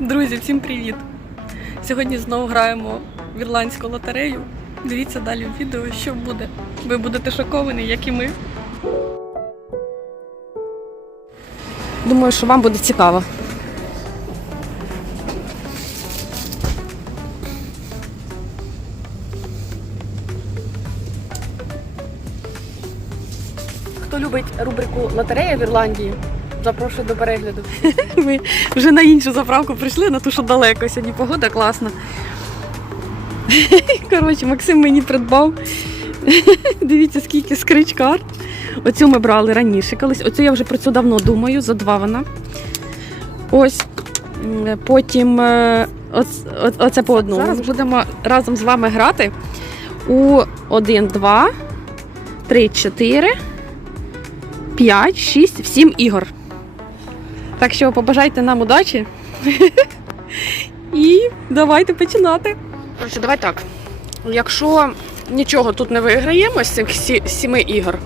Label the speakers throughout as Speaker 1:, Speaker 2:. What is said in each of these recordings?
Speaker 1: Друзі, всім привіт! Сьогодні знову граємо в ірландську лотерею. Дивіться далі в відео, що буде. Ви будете шоковані, як і ми. Думаю, що вам буде цікаво. Хто любить рубрику Лотерея в Ірландії, запрошую до перегляду. Ми вже на іншу заправку прийшли, на ту, що далеко. Сьогодні погода класна. Коротше, Максим мені придбав. Дивіться, скільки скрич карт. Оцю ми брали раніше колись. Оцю я вже про цю давно думаю, за два вона. Ось. Потім е, оц- о- оце по одному. Зараз будемо разом з вами грати у 1, 2, 3, 4, 5, 6, 7 ігор. Так що побажайте нам удачі. І давайте починати. Коротше, давай так. Якщо нічого тут не виграємо з цих сіми ігор,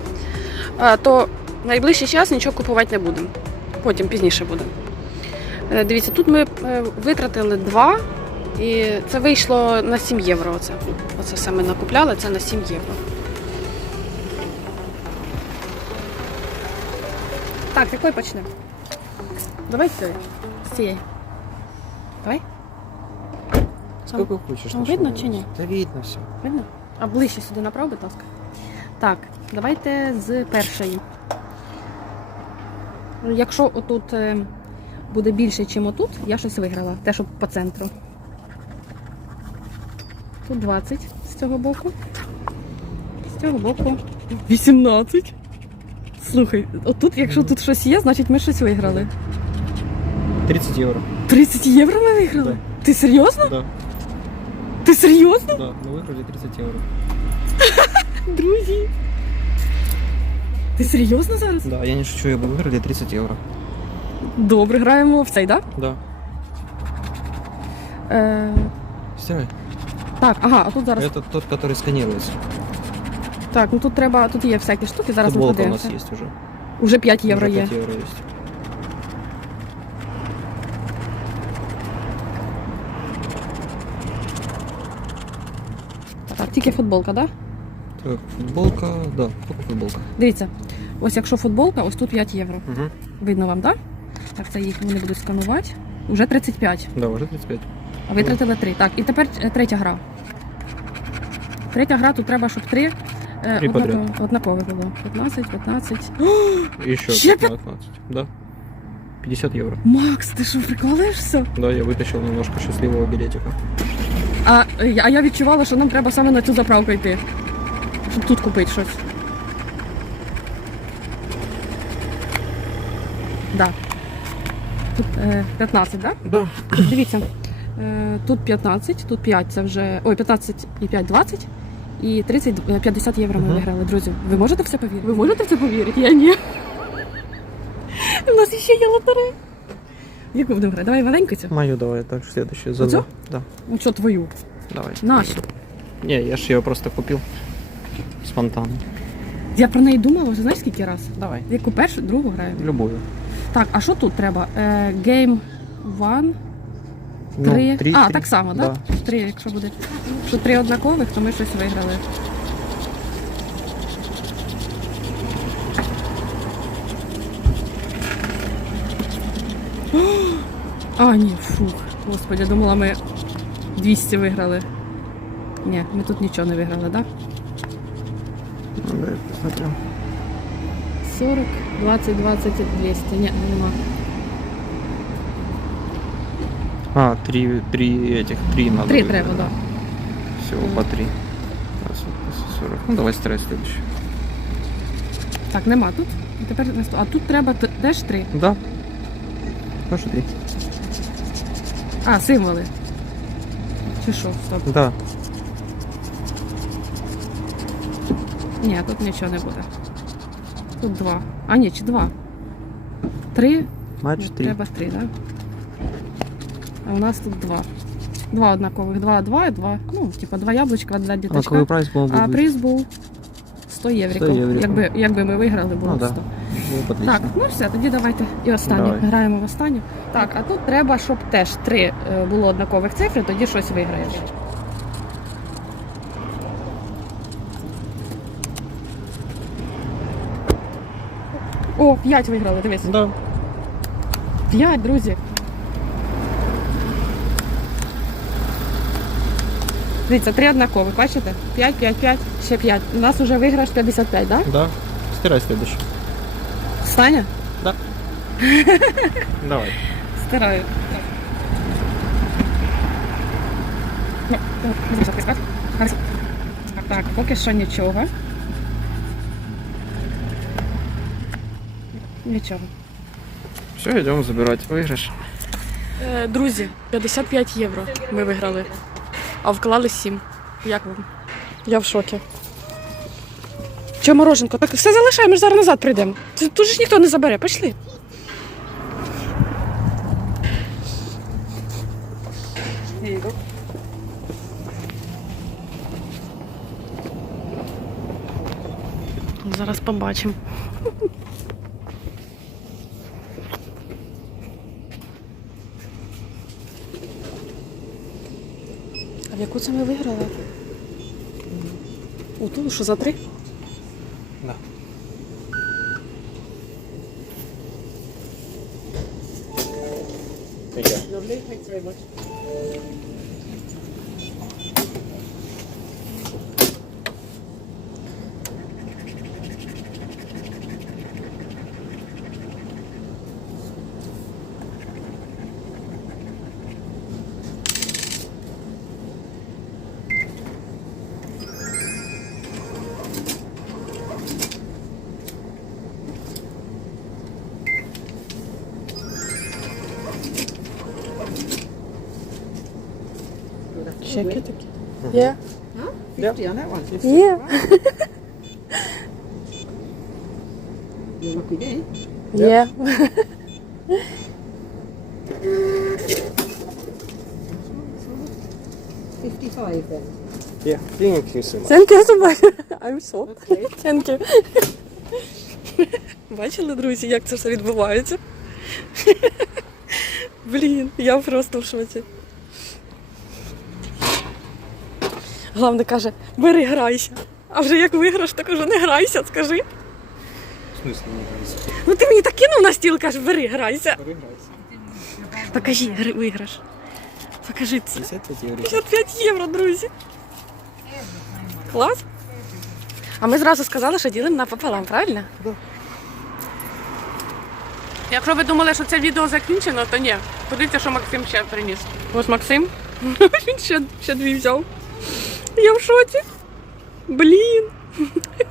Speaker 1: е, то найближчий час нічого купувати не будемо. Потім пізніше буде. Е, Дивіться, тут ми е, витратили 2, і це вийшло на 7 євро. Оце, оце все ми накупляли, це на 7 євро. Так, з якої почнемо? Давай цієї. З цієї. Давай.
Speaker 2: Сколько хочешь.
Speaker 1: там видно чи ні?
Speaker 2: Да видно все.
Speaker 1: Видно? А ближче сюди направо, будь ласка. Так, давайте з першої. Ну, Якщо отут е, буде більше, ніж отут, я щось виграла. Те, що по центру. Тут 20 з цього боку. З цього боку 18. Слухай, отут, якщо тут щось є, значить ми щось виграли.
Speaker 2: 30 евро.
Speaker 1: 30 євро ми виграли?
Speaker 2: Да.
Speaker 1: Ти серйозно?
Speaker 2: Да,
Speaker 1: Ти серйозно?
Speaker 2: да. Мы выиграли 30 евро.
Speaker 1: Друзі. Ти серйозно зараз?
Speaker 2: Да, я не шучу, я бы выиграли 30 евро.
Speaker 1: Добре, граємо в цей, так?
Speaker 2: Да.
Speaker 1: Да? Е,
Speaker 2: Стирай.
Speaker 1: так, ага, а тут зараз.
Speaker 2: Это тот, который сканируется.
Speaker 1: Так, ну тут треба, тут є всякі штуки, зараз ми
Speaker 2: Футболка у нас
Speaker 1: подивимося.
Speaker 2: есть уже.
Speaker 1: Уже 5 євро
Speaker 2: Уже
Speaker 1: є.
Speaker 2: 5 евро есть.
Speaker 1: Так, тільки футболка, так? Да?
Speaker 2: Так, футболка, да, только футболка.
Speaker 1: Дивіться, ось якщо футболка, ось тут 5 євро.
Speaker 2: Угу.
Speaker 1: Видно вам, так? Да? Так, це їх вони будуть сканувати. Уже 35.
Speaker 2: Да, уже 35.
Speaker 1: А витратили 3. Так, і тепер е, третя гра. Третя гра, тут треба, щоб 3
Speaker 2: Три подряд.
Speaker 1: однакові було. 15, 15.
Speaker 2: Еще
Speaker 1: Ще
Speaker 2: 15. Да. 50 евро.
Speaker 1: Макс, ти що, прикалуєшся?
Speaker 2: Да, я вытащил немножко счастливого билетика.
Speaker 1: А, е, а я відчувала, що нам треба саме на цю заправку йти. Щоб тут купити щось. Да. Тут е, 15, так?
Speaker 2: Да.
Speaker 1: Да? Дивіться. Е, тут 15, тут 5, це вже. Ой, 15 і 5 20. І 30, е, 50 євро ми виграли, друзі. Ви можете в це повірити? Ви можете в це повірити? Я ні. У нас ще є лотерея. Яку будемо грати? Давай маленьку цю.
Speaker 2: Мою давай, так, следующую. За
Speaker 1: Вот.
Speaker 2: Да,
Speaker 1: Ну що твою?
Speaker 2: давай.
Speaker 1: Нашу.
Speaker 2: Не, я ж ее просто купил. Спонтанно.
Speaker 1: Я про неї думала вже знаєш скільки раз?
Speaker 2: Давай.
Speaker 1: Яку першу, другу граємо.
Speaker 2: Любую.
Speaker 1: Так, а що тут треба? Е, Game one,
Speaker 2: Ну,
Speaker 1: три.
Speaker 2: три,
Speaker 1: а,
Speaker 2: три.
Speaker 1: так само? Да? Три, якщо буде. Що три однакових, то ми щось виграли. А, ні, фух. Господи, я думала, ми 200 виграли. Ні, ми тут нічого не виграли, так? Да?
Speaker 2: Ну, да, я посмотрю.
Speaker 1: 40, 20, 20, 200. Ні, нема.
Speaker 2: А, три, три этих, три надо.
Speaker 1: Три треба, так. Да.
Speaker 2: Всего по три. Раз, вот, 40. Ну, давай стирай следующий.
Speaker 1: Так, нема тут. Тепер А тут треба теж три.
Speaker 2: Да. Тоже три.
Speaker 1: А, символи. Чи що? Стоп.
Speaker 2: Да.
Speaker 1: Ні, тут нічого не буде. Тут два. А, ні, чи два. Три.
Speaker 2: Матч
Speaker 1: Ну,
Speaker 2: три.
Speaker 1: Треба три, так? Да? А у нас тут два. Два однакових. Два, два і два. Ну, типа два яблучка, два
Speaker 2: А
Speaker 1: діточка.
Speaker 2: какой прайс был?
Speaker 1: А приз був 100 євриків.
Speaker 2: 100 євриків.
Speaker 1: Якби, якби ми виграли, було
Speaker 2: Ну,
Speaker 1: б
Speaker 2: да.
Speaker 1: 100.
Speaker 2: Отлично.
Speaker 1: Так, ну все, тоді давайте і останнє.
Speaker 2: Давай.
Speaker 1: Граємо в останню. Так, а тут треба, щоб теж три е, було однакових цифри, тоді щось виграєш. О, п'ять виграли, дивись.
Speaker 2: Да.
Speaker 1: П'ять, друзі. Дивіться, три однакових, бачите? 5, 5, 5, ще 5. У нас вже виграш 55, так? Да?
Speaker 2: Да. Стирай следующий.
Speaker 1: Саня?
Speaker 2: Давай.
Speaker 1: Стираю. Так, поки що нічого. Нічого.
Speaker 2: Все, йдемо забирати виграш.
Speaker 1: Е, друзі, 55 євро ми виграли, а вклали 7. Як вам? Я в шокі. Чого мороженко? Так все залишаємо, ми ж зараз назад прийдемо. Тут ж ніхто не забере, пішли. Зараз побачимо. А в яку це ми виграли? У ту, що за три?
Speaker 2: very much.
Speaker 1: Ще які такі? Є.
Speaker 3: 50 on that one. 50.
Speaker 1: Є.
Speaker 3: You're lucky day.
Speaker 1: Є.
Speaker 3: Fifty-five then.
Speaker 2: Yeah, thank you so much.
Speaker 1: Thank you so much. I'm so.
Speaker 3: Okay.
Speaker 1: Thank you. Бачили, друзі, як це все відбувається? Блін, я просто в шоці. Головне каже, бери грайся. А вже як виграш, то кажу, не грайся, скажи.
Speaker 2: В смысле не грайся?
Speaker 1: Ну ти мені так кинув на стіл, каже, бери, грайся. Покажи, гри- виграш. Покажи це.
Speaker 2: 55 євро.
Speaker 1: 55 євро, друзі. Клас. А ми зразу сказали, що ділимо напополам, правильно?
Speaker 2: Да.
Speaker 1: Якщо ви думали, що це відео закінчено, то ні. Подивіться, що Максим ще приніс. Ось Максим. Він ще, ще дві взяв. Я в шоці. Блін.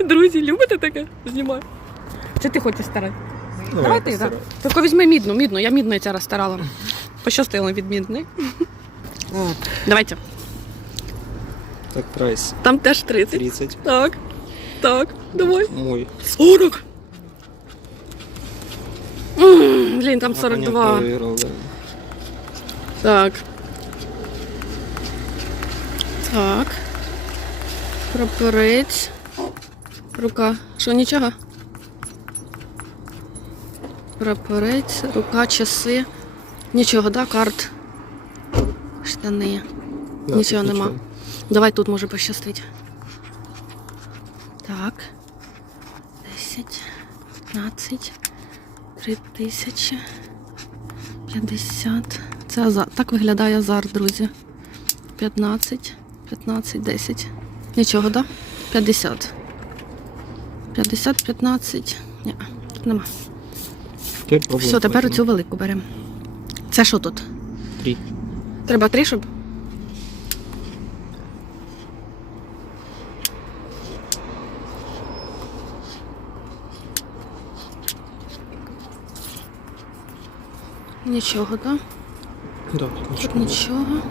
Speaker 1: Друзі, любите таке? Знімаю. Чи ти хочеш старати? Давай ти, так. Тільки візьми мідну, мідну. Я мідною ця раз старала. Пощастило від мідної. Давайте.
Speaker 2: Так, прайс
Speaker 1: Там теж 30.
Speaker 2: 30.
Speaker 1: Так. Так, давай.
Speaker 2: Мой.
Speaker 1: 40. М, Блін, там 42.
Speaker 2: Выиграл, да.
Speaker 1: Так. Так. Прапорець. Рука. Що, нічого? Прапорець, рука, часи. Нічого, да, карт. Штани.
Speaker 2: Да,
Speaker 1: Нічого нема.
Speaker 2: нічого.
Speaker 1: Давай тут може пощастить. Так. 10, 15, 3 тисячі, 50. Це азарт. Так виглядає азарт, друзі. 15, 15, 10. Нічого, да? 50. 50, 15. Ні, тут нема. Все, тепер оцю велику беремо. Це що тут?
Speaker 2: Три.
Speaker 1: Треба три, щоб. Нічого, так?
Speaker 2: Да,
Speaker 1: Тут нічого.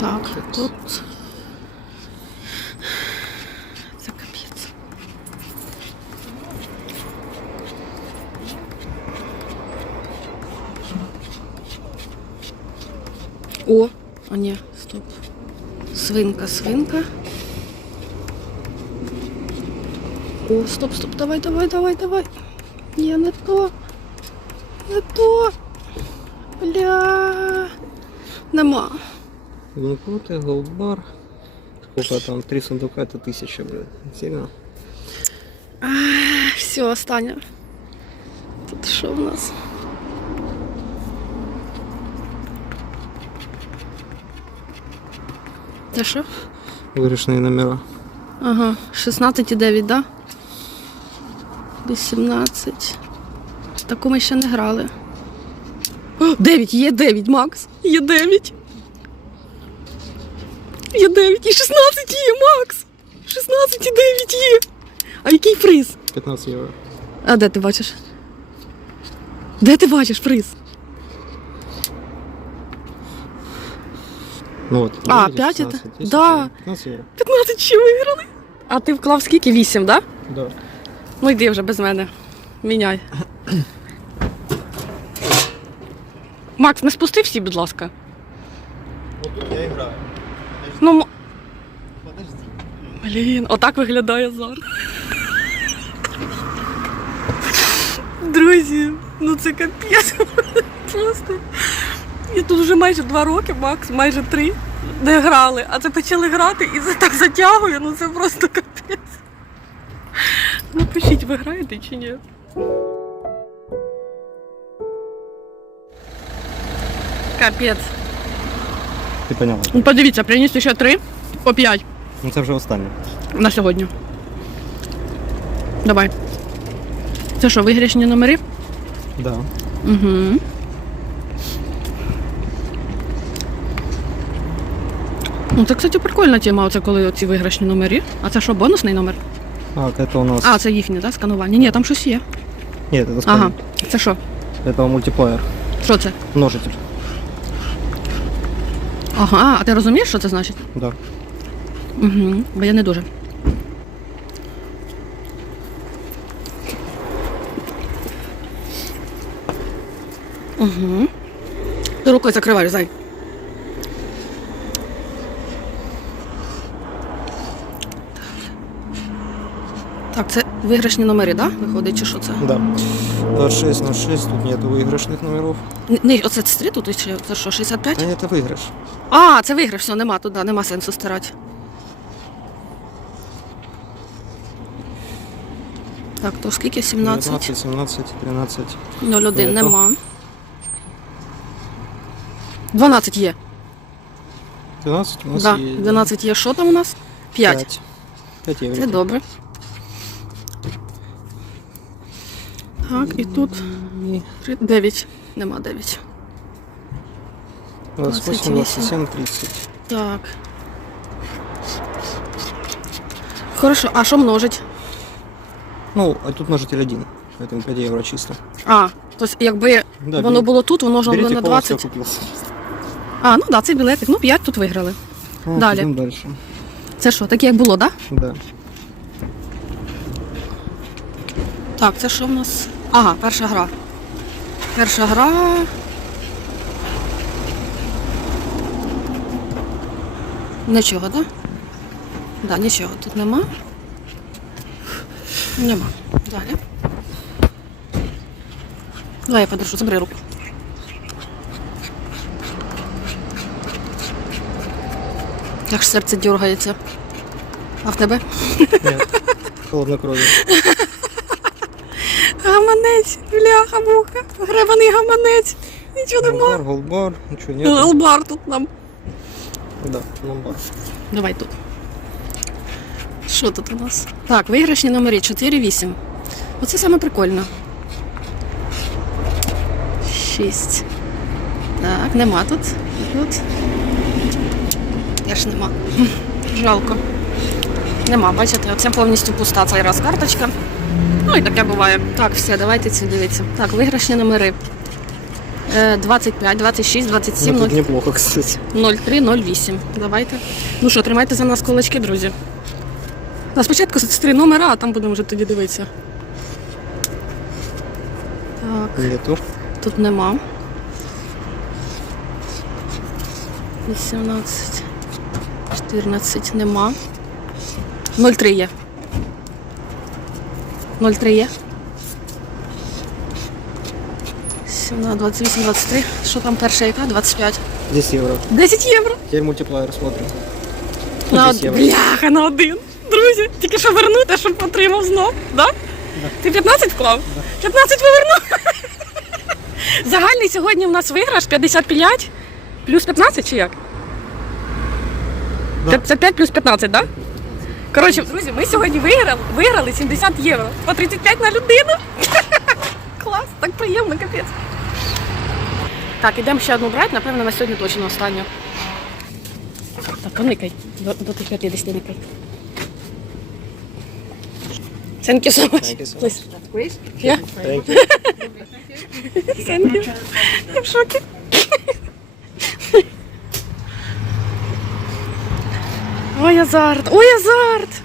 Speaker 1: Так, тут. О, а ні, стоп. Свинка, свинка. О, стоп, стоп, давай, давай, давай, давай. Ні, не то. Не то. Бля. Нема.
Speaker 2: Винкруты, голдбар. Сколько там? Три сундука, это тысяча, блядь. Сильно?
Speaker 1: Все, останнє. Тут що в нас? Це що?
Speaker 2: Выигрышные номера.
Speaker 1: Ага, 16,9, да? 18. Таку ми ще не грали. О, 9, є 9, Макс. Є 9. Є 9 і 16 є, Макс. 16 і 9 є. А який приз?
Speaker 2: 15 евро.
Speaker 1: А де ти бачиш? Де ти бачиш приз?
Speaker 2: Ну вот.
Speaker 1: А,
Speaker 2: видите,
Speaker 1: пять
Speaker 2: 16
Speaker 1: это?
Speaker 2: тысяч,
Speaker 1: Да.
Speaker 2: 15 евро.
Speaker 1: 15 ще виграли. А ти вклав скільки? 8, так? Да?
Speaker 2: Да.
Speaker 1: Ну йди вже без мене. Міняй. Макс, не спусти всі, будь ласка.
Speaker 2: Вот тут я играю.
Speaker 1: Ну.
Speaker 2: Подожди.
Speaker 1: Блін, отак виглядає зараз. Друзі, ну це капець. Просто. Я тут вже майже два роки, Макс, майже три, не грали, а це почали грати і це так затягує, ну це просто капець. Напишіть, ви граєте чи ні? Капець.
Speaker 2: Ти поняла.
Speaker 1: Ну, Подивіться, приніс ще три по п'ять.
Speaker 2: Ну це вже останнє.
Speaker 1: На сьогодні. Давай. Це що, виграшні номери?
Speaker 2: Да.
Speaker 1: Угу. Ну, це, кстати, прикольна тема, оце коли оці виграшні номери. А це що, бонусний номер?
Speaker 2: А, это у нас...
Speaker 1: А, це їхнє, так, сканування? Ні, там щось є.
Speaker 2: Нет, это
Speaker 1: Ага.
Speaker 2: ага.
Speaker 1: Це що?
Speaker 2: Это мультиплеер.
Speaker 1: Що це?
Speaker 2: Множитель.
Speaker 1: Ага, а ти розумієш, що це значить?
Speaker 2: Да.
Speaker 1: Угу. Бо я не дуже. Угу. Ти рукою закривай, зай. Так, це виграшні номери, так? Да? Виходить, чи що це?
Speaker 2: Да. 26 на 6, тут нету выигрышных номеров.
Speaker 1: Ні, Ні, оце це тут, чи це що, 65?
Speaker 2: А это выигрыш.
Speaker 1: А, це виграш, все, нема туди, нема сенсу стирати. Так, то скільки? 17?
Speaker 2: 19, 17, 13.
Speaker 1: 01,
Speaker 2: Нету.
Speaker 1: нема. 12 є.
Speaker 2: 12 у нас
Speaker 1: Да,
Speaker 2: есть.
Speaker 1: 12 є. Що там у нас? 5.
Speaker 2: 5. 5
Speaker 1: Це
Speaker 2: евро.
Speaker 1: добре. Так, і тут
Speaker 2: И
Speaker 1: 9. Нема 9.
Speaker 2: 28, 27, 30.
Speaker 1: Так. Хорошо, а що множить?
Speaker 2: Ну, а тут множитель 1. Поэтому 5 евро чисто.
Speaker 1: А, тобто якби
Speaker 2: Да,
Speaker 1: воно було тут, воно було
Speaker 2: Берите
Speaker 1: на
Speaker 2: полностью
Speaker 1: 20.
Speaker 2: окупился.
Speaker 1: А, ну так, да, цей білетик. Ну, 5 тут виграли.
Speaker 2: А,
Speaker 1: Далее.
Speaker 2: дальше.
Speaker 1: Це що, таке як було, так? Да?
Speaker 2: Да.
Speaker 1: Так, це що в нас? Ага, перша гра. Перша гра. Нічого, так? Да? Да, нічого тут нема. Нема. Далі. Давай я подержу, забери руку. Як ж серце дергається. А в тебе?
Speaker 2: Нет. Холоднокровие.
Speaker 1: Гаманець, бляха, муха, гребаний гаманець. Нічого нема.
Speaker 2: Голбар, голбар. Ничего нет.
Speaker 1: Албар тут нам.
Speaker 2: Да, ломбар.
Speaker 1: Давай тут. Що тут у нас? Так, виграшні номери 4-8. Оце саме прикольно. 6. Так, нема тут. Тут. Теж нема. Жалко. Нема, бачите, оце повністю пуста цей раз карточка. Ну і таке буває. Так, все, давайте ці дивіться. Так, виграшні номери. Е, 25, 26, 27,
Speaker 2: Ну,
Speaker 1: 0.
Speaker 2: тут неплохо, кстати.
Speaker 1: 0308. Давайте. Ну що, тримайте за нас кулачки, друзі. А спочатку з три номера, а там будемо вже тоді дивитися. Так,
Speaker 2: Нету.
Speaker 1: тут нема. 18. 14 нема. 03 є. 0,3 є. 17, 28, 23. Що там перша яка? 25.
Speaker 2: 10 евро.
Speaker 1: 10 євро.
Speaker 2: Теперь мультиплеер смотрим.
Speaker 1: На
Speaker 2: 10
Speaker 1: од...
Speaker 2: євро.
Speaker 1: Бляха, на один. Друзі, тільки що вернути, щоб отримав знов, да? Ти 15 вклав? 15 повернув. Загальний сьогодні в нас виграш 55 плюс 15 чи як?
Speaker 2: Да.
Speaker 1: 55 плюс 15, так? Да? Коротше, друзі, ми сьогодні виграли, виграли 70 євро. По 35 на людину. Клас, так приємно, капець. Так, ідемо ще одну брати, напевно, на сьогодні точно останню. Так, поникай. До, до тих 50 никай. Thank you so much.
Speaker 2: Thank you so much.
Speaker 1: Please.
Speaker 3: Great.
Speaker 1: Yeah.
Speaker 2: Thank you.
Speaker 1: Thank you. Я в шокі. Ой, азарт! Ой, азарт!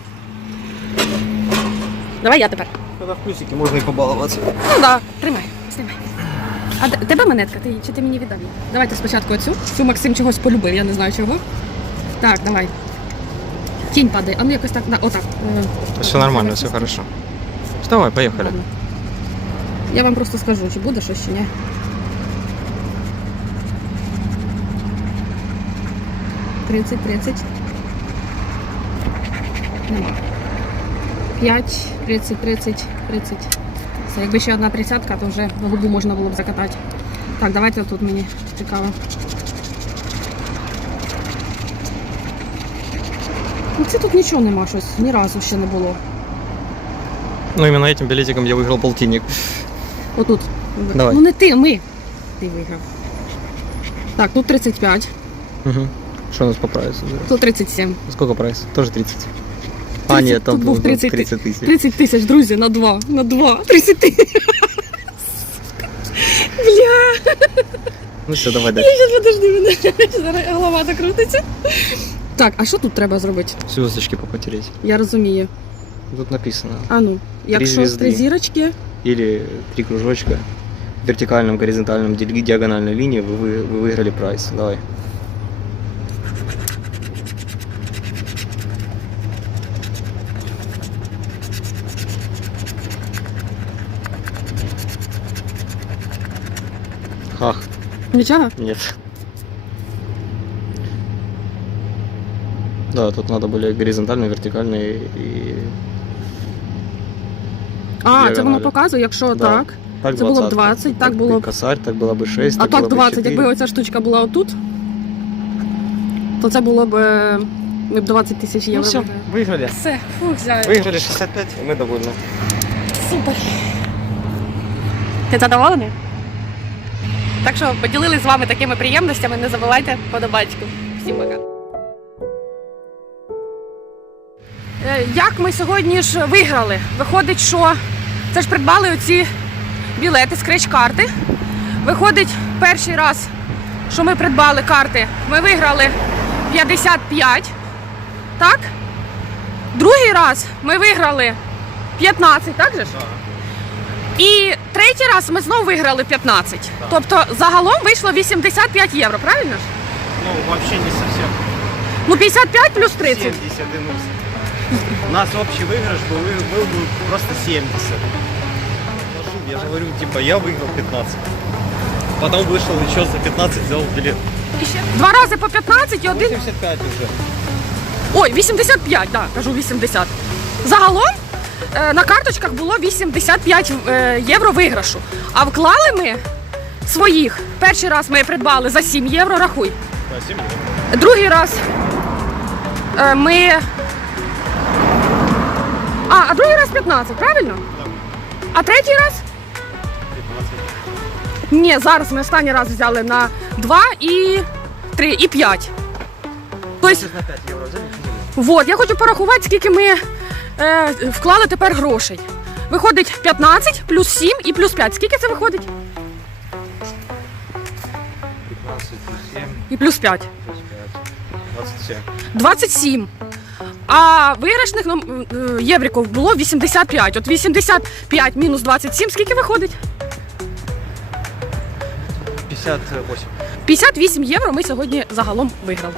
Speaker 1: Давай я тепер.
Speaker 2: Когда в плюсике можно и побаловаться.
Speaker 1: Ну да, тримай, знімай. А тебе монетка, ти, чи ти мені віддав? її? Давайте спочатку оцю. Цю Максим чогось полюбив, я не знаю чого. Так, давай. Кінь падає. А ну якось так, да, отак. Е,
Speaker 4: Все нормально, все хорошо. Давай, поехали.
Speaker 1: Ладно. Я вам просто скажу, чи буде щось чи ні. Тридцять, тридцять. Нема. П'ять, тридцять, тридцять, тридцять. Все, якби ще одна тридцятка, то вже губу можна було б закатати. Так, давайте тут мені цікаво. Ну це тут нічого нема щось, ні разу ще не було.
Speaker 4: Ну, именно этим билетиком я выиграл полтинник.
Speaker 1: Отут.
Speaker 4: Давай.
Speaker 1: Ну не ти, ми. Ти виграв. Так, тут 35,
Speaker 4: Угу. Что у нас по прайсу?
Speaker 1: тут 37.
Speaker 4: Сколько прайс? Тоже 30. А,
Speaker 1: 30,
Speaker 4: нет, там
Speaker 1: тут був
Speaker 4: был
Speaker 1: 30
Speaker 4: 30 тысяч.
Speaker 1: 30 тисяч, друзі, на два. На два. 30 тисяч. Бля,
Speaker 4: Ну все, давай дальше.
Speaker 1: зараз подожди мене. Зараз голова закрутиться. Так, а що тут треба зробити?
Speaker 4: Звездочки попотереть.
Speaker 1: Я розумію.
Speaker 4: Тут написано.
Speaker 1: А ну, якщо
Speaker 4: звізди.
Speaker 1: три зірочки,
Speaker 4: Или три кружочка. В вертикальном, горизонтальном, ди- диагональной линии вы, вы, вы выиграли прайс. Давай.
Speaker 1: нічого?
Speaker 4: нет. Да, тут надо были горизонтальные, вертикальные и...
Speaker 1: А, це воно
Speaker 4: Діагоналі.
Speaker 1: показує, якщо
Speaker 4: Да.
Speaker 1: так.
Speaker 4: Так
Speaker 1: Це було б
Speaker 4: 20,
Speaker 1: 20, так було б-
Speaker 4: Косарь, так было бы 6,
Speaker 1: А так
Speaker 4: было бы
Speaker 1: 20,
Speaker 4: 4.
Speaker 1: якби оця штучка була отут, то це було б. е, Ми б 20 тисяч
Speaker 4: Ну
Speaker 1: євро.
Speaker 4: все,
Speaker 1: виграли.
Speaker 4: выиграли.
Speaker 1: Все, фух, взяли.
Speaker 4: Выиграли 65, и мы довольны.
Speaker 1: Супер. Ти задоволений? Так що поділилися з вами такими приємностями. Не забувайте подобачку. Всім пока. Е, Як ми сьогодні ж виграли? Виходить, що це ж придбали оці білети, скреч-карти. Виходить, перший раз, що ми придбали карти, ми виграли 55. Так? Другий раз ми виграли 15, так же ж? І третій раз ми знову виграли 15. Тобто загалом вийшло 85 євро, правильно ж?
Speaker 5: Ну, вообще не совсем.
Speaker 1: Ну 55 плюс 30.
Speaker 5: 70 и ну, У нас общий выигрыш был, был бы просто 70. Я же говорю, типа, я выиграл 15. Потом вышел еще за 15, взял билет.
Speaker 1: І ще два рази по 15 і один.
Speaker 5: 85 уже.
Speaker 1: Ой, 85, так, кажу 80. Загалом е, на карточках було 85 е, євро виграшу. А вклали ми своїх. Перший раз ми придбали за 7 євро, рахуй.
Speaker 5: Да, 7 евро.
Speaker 1: Другий раз е, ми. А, а другий раз 15, правильно? А третій раз?
Speaker 5: 15.
Speaker 1: Ні, зараз ми останній раз взяли на 2 і 3 і 5. Тобто,
Speaker 5: 5 евро
Speaker 1: вот, я хочу порахувати, скільки ми е, вклали тепер грошей. Виходить 15 плюс 7 і плюс 5. Скільки це виходить?
Speaker 5: 15 плюс 7
Speaker 1: І плюс 5.
Speaker 5: плюс 5. 27.
Speaker 1: 27. А виграшних е, євриків було 85. От 85 мінус 27, скільки виходить?
Speaker 5: 58.
Speaker 1: 58 євро ми сьогодні загалом виграли.